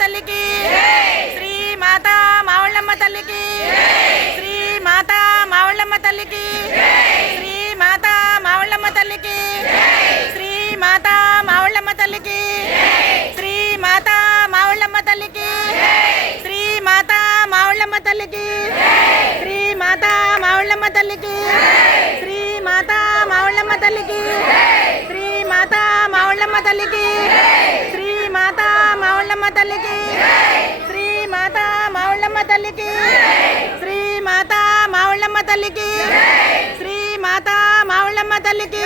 తల్లికి శ్రీ మాతా మావుళ్ళమ్మ తల్లికి శ్రీ మాతా మావుళ్ళమ్మ తల్లికి శ్రీ మాతా మావుళ్ళమ్మ తల్లికి శ్రీ మాతా మావుళ్ళమ్మ తల్లికి శ్రీ మాతా మావుళ్ళమ్మ తల్లికి శ్రీ మాతా మావుళ్ళమ్మ తల్లికి శ్రీ మాతా మావుళ్ళమ్మ తల్లికి శ్రీ మాతా మావుళ్ళమ్మ తల్లికి శ్రీ మాతా మావుళ్ళమ్మ తల్లికి శ్రీ మాతా మావుళ్ళమ్మ తల్లికి శ్రీ మాతా మావుళ్ళమ్మ తల్లికి శ్రీ మాతా మావుళ్ళమ్మ తల్లికి శ్రీ మాతా మావుళ్ళమ్మ తల్లికి